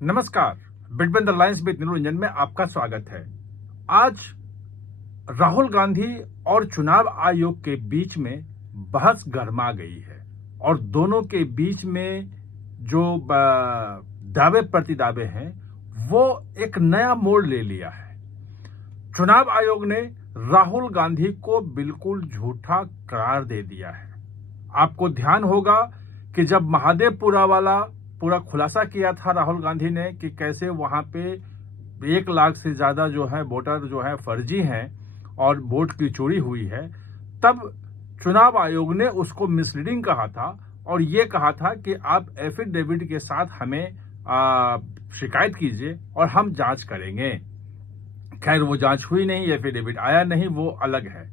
नमस्कार, between the lines with Niranjan में आपका स्वागत है। आज राहुल गांधी और चुनाव आयोग के बीच में बहस गरमा गई है और दोनों के बीच में जो दावे प्रतिदावे हैं वो एक नया मोड़ ले लिया है। चुनाव आयोग ने राहुल गांधी को बिल्कुल झूठा करार दे दिया है। आपको ध्यान होगा कि जब महादेवपुरा वाला पूरा खुलासा किया था राहुल गांधी ने कि कैसे वहां पे 1 लाख से ज्यादा जो है वोटर जो है फर्जी हैं और वोट की चोरी हुई है, तब चुनाव आयोग ने उसको मिसलीडिंग कहा था और ये कहा था कि आप एफिडेविट के साथ हमें शिकायत कीजिए और हम जांच करेंगे। खैर वो जांच हुई नहीं, एफिडेविट आया नहीं, वो अलग है।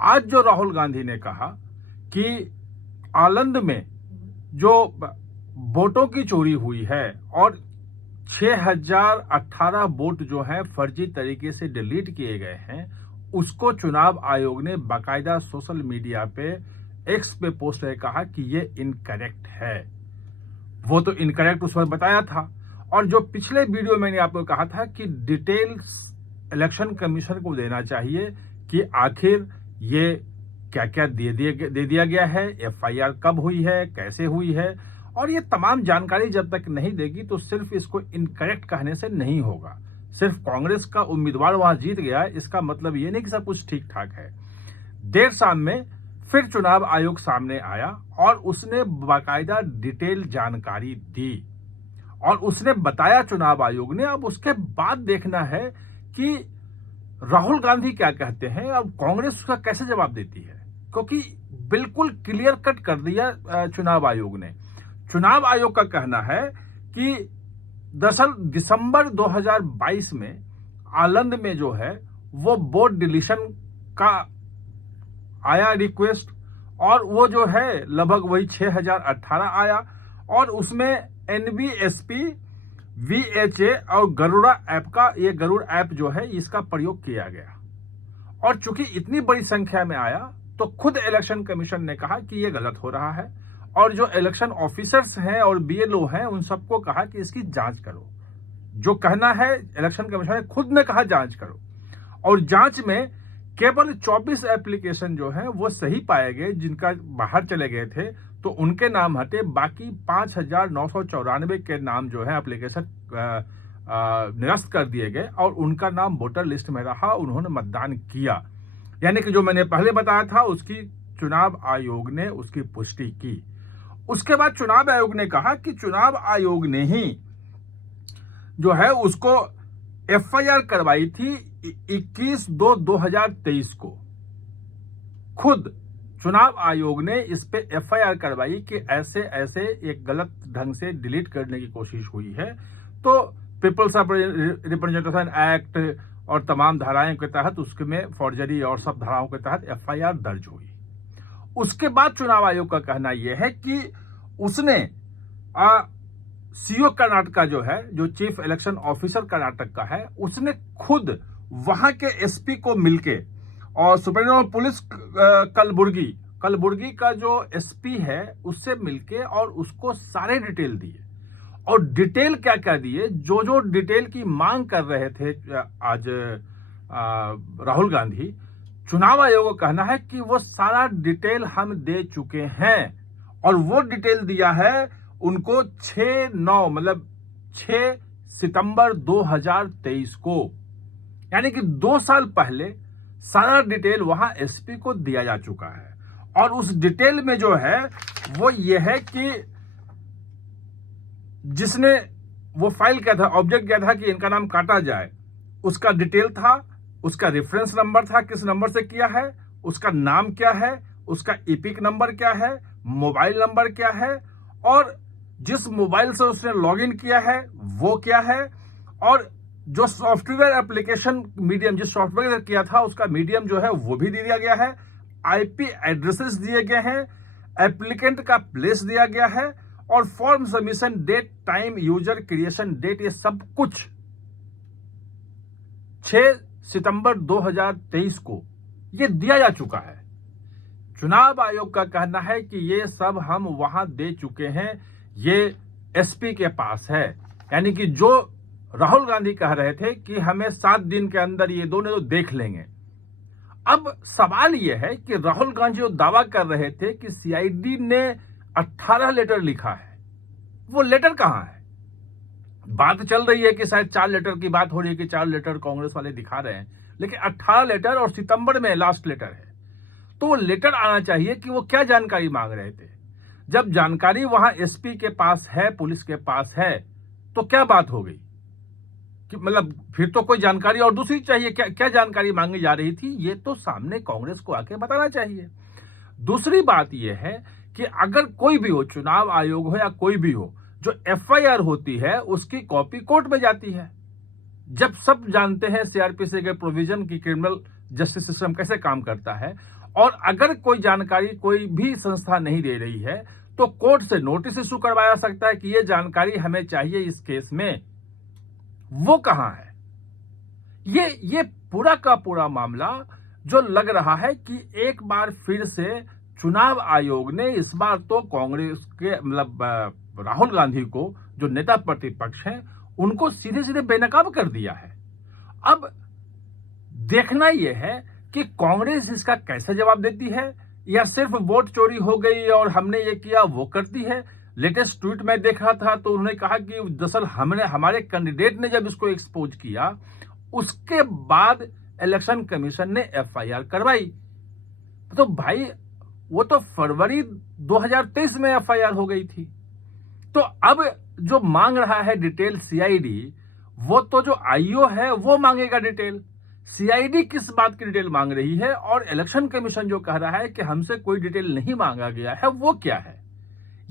आज जो राहुल गांधी ने कहा कि आलंद में जो वोटों की चोरी हुई है और 6018 वोट जो है फर्जी तरीके से डिलीट किए गए हैं, उसको चुनाव आयोग ने बाकायदा सोशल मीडिया पे एक्स पे पोस्ट करके कहा कि ये इनकरेक्ट है। वो तो इनकरेक्ट उस वक्त बताया था और जो पिछले वीडियो मैंने आपको कहा था कि डिटेल्स इलेक्शन कमीशन को देना चाहिए कि आखिर ये क्या क्या दे दिया गया है, एफआईआर कब हुई है, कैसे हुई है, और ये तमाम जानकारी जब तक नहीं देगी तो सिर्फ इसको इनकरेक्ट कहने से नहीं होगा। सिर्फ कांग्रेस का उम्मीदवार वहां जीत गया इसका मतलब ये नहीं कि सब कुछ ठीक ठाक है। देर शाम में फिर चुनाव आयोग सामने आया और उसने बाकायदा डिटेल जानकारी दी और उसने बताया चुनाव आयोग ने। अब उसके बाद देखना है कि राहुल गांधी क्या कहते हैं और कांग्रेस उसका कैसे जवाब देती है, क्योंकि बिल्कुल क्लियर कट कर दिया चुनाव आयोग ने। चुनाव आयोग का कहना है कि दरअसल दिसंबर 2022 में आलंद में जो है वो वोट डिलीशन का आया रिक्वेस्ट और वो जो है लगभग वही 6018 आया और उसमें एनवीएसपी, वीएचए और गरुड़ा ऐप का, ये गरुड़ ऐप जो है इसका प्रयोग किया गया। और चूंकि इतनी बड़ी संख्या में आया तो खुद इलेक्शन कमीशन ने कहा कि ये गलत हो रहा है और जो इलेक्शन ऑफिसर्स हैं और बीएलओ हैं उन सबको कहा कि इसकी जांच करो। जो कहना है इलेक्शन कमीशन ने खुद ने कहा जांच करो और जांच में केवल 24 एप्लीकेशन जो है वो सही पाए गए, जिनका बाहर चले गए थे तो उनके नाम हटे, बाकी 5994 के नाम जो है एप्लीकेशन निरस्त कर दिए गए और उनका नाम वोटर लिस्ट में रहा, उन्होंने मतदान किया। यानी कि जो मैंने पहले बताया था उसकी चुनाव आयोग ने उसकी पुष्टि की। उसके बाद चुनाव आयोग ने कहा कि चुनाव आयोग ने ही जो है उसको एफआईआर करवाई थी 21/2/2023 को। खुद चुनाव आयोग ने इस पे एफआईआर करवाई कि ऐसे ऐसे एक गलत ढंग से डिलीट करने की कोशिश हुई है, तो पीपल्स रिप्रेजेंटेशन एक्ट और तमाम धाराओं के तहत उसमें फॉर्जरी और सब धाराओं के तहत एफआईआर दर्ज हुई। उसके बाद चुनाव आयोग का कहना यह है कि उसने सीओ कर्नाटक जो है, जो चीफ इलेक्शन ऑफिसर कर्नाटक का है, उसने खुद वहां के एसपी को मिलके और सुप्रीम पुलिस कलबुर्गी का जो एसपी है उससे मिलके और उसको सारे डिटेल दिए। और डिटेल क्या क्या दिए, जो जो डिटेल की मांग कर रहे थे आज राहुल गांधी, चुनाव आयोग को कहना है कि वो सारा डिटेल हम दे चुके हैं और वो डिटेल दिया है उनको 6 सितंबर 2023 को, यानी कि 2 साल पहले सारा डिटेल वहां एसपी को दिया जा चुका है। और उस डिटेल में जो है वो ये है कि जिसने वो फाइल किया था, ऑब्जेक्ट किया था कि इनका नाम काटा जाए, उसका डिटेल था, उसका रेफरेंस नंबर था, किस नंबर से किया है, उसका नाम क्या है, उसका ईपिक नंबर क्या है, मोबाइल नंबर क्या है और जिस मोबाइल से उसने लॉगिन किया है वो क्या है, और जो सॉफ्टवेयर एप्लीकेशन मीडियम, जिस सॉफ्टवेयर किया था उसका मीडियम जो है वो भी दे दिया गया है, आईपी एड्रेसेस दिए गए हैं, एप्लीकेंट का प्लेस दिया गया है और form submission date, time, user creation date, ये सब कुछ 6 सितंबर 2023 को ये दिया जा चुका है। चुनाव आयोग का कहना है कि ये सब हम वहां दे चुके हैं, ये एसपी के पास है। यानी कि जो राहुल गांधी कह रहे थे कि हमें 7 दिन के अंदर ये दोनों तो देख लेंगे। अब सवाल यह है कि राहुल गांधी जो दावा कर रहे थे कि सीआईडी ने 18 लेटर लिखा है, वो लेटर कहां है? बात चल रही है कि शायद 4 लेटर की बात हो रही है कि 4 लेटर कांग्रेस वाले दिखा रहे हैं, लेकिन 18 लेटर और सितंबर में लास्ट लेटर है। तो वो लेटर आना चाहिए कि वो क्या जानकारी मांग रहे थे। जब जानकारी वहां एसपी के पास है, पुलिस के पास है, तो क्या बात हो गई कि मतलब फिर तो कोई जानकारी और दूसरी चाहिए। क्या जानकारी मांगी जा रही थी, ये तो सामने कांग्रेस को आके बताना चाहिए। दूसरी बात यह है कि अगर कोई भी हो, चुनाव आयोग हो या कोई भी हो, जो एफआईआर होती है उसकी कॉपी कोर्ट में जाती है। जब सब जानते हैं सीआरपीसी के प्रोविजन की क्रिमिनल जस्टिस सिस्टम कैसे काम करता है, और अगर कोई जानकारी कोई भी संस्था नहीं दे रही है तो कोर्ट से नोटिस इशू करवाया सकता है कि ये जानकारी हमें चाहिए इस केस में। वो कहां है? ये पूरा का पूरा मामला जो लग रहा है कि एक बार फिर से चुनाव आयोग ने इस बार तो कांग्रेस के मतलब राहुल गांधी को, जो नेता प्रतिपक्ष हैं, उनको सीधे सीधे बेनकाब कर दिया है। अब देखना यह है कि कांग्रेस इसका कैसे जवाब देती है, या सिर्फ वोट चोरी हो गई और हमने ये किया वो करती है। लेटेस्ट ट्वीट में देख रहा था तो उन्होंने कहा कि दरअसल हमारे कैंडिडेट ने जब इसको एक्सपोज किया उसके बाद इलेक्शन कमीशन ने एफआईआर करवाई। तो भाई वो तो फरवरी 2023 में एफआईआर हो गई थी। तो अब जो मांग रहा है डिटेल सीआईडी, वो तो जो आईओ है वो मांगेगा डिटेल। सीआईडी किस बात की डिटेल मांग रही है, और इलेक्शन कमीशन जो कह रहा है कि हमसे कोई डिटेल नहीं मांगा गया है, वो क्या है?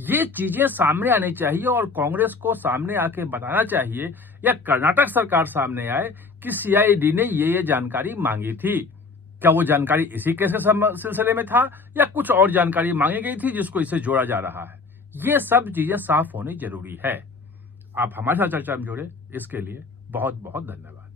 ये चीजें सामने आनी चाहिए और कांग्रेस को सामने आके बताना चाहिए, या कर्नाटक सरकार सामने आए कि सीआईडी ने ये जानकारी मांगी थी। क्या वो जानकारी इसी केस के सिलसिले में था, या कुछ और जानकारी मांगी गई थी जिसको इसे जोड़ा जा रहा है? ये सब चीजें साफ होनी जरूरी है। आप हमारे साथ चर्चा में जुड़े, इसके लिए बहुत बहुत धन्यवाद।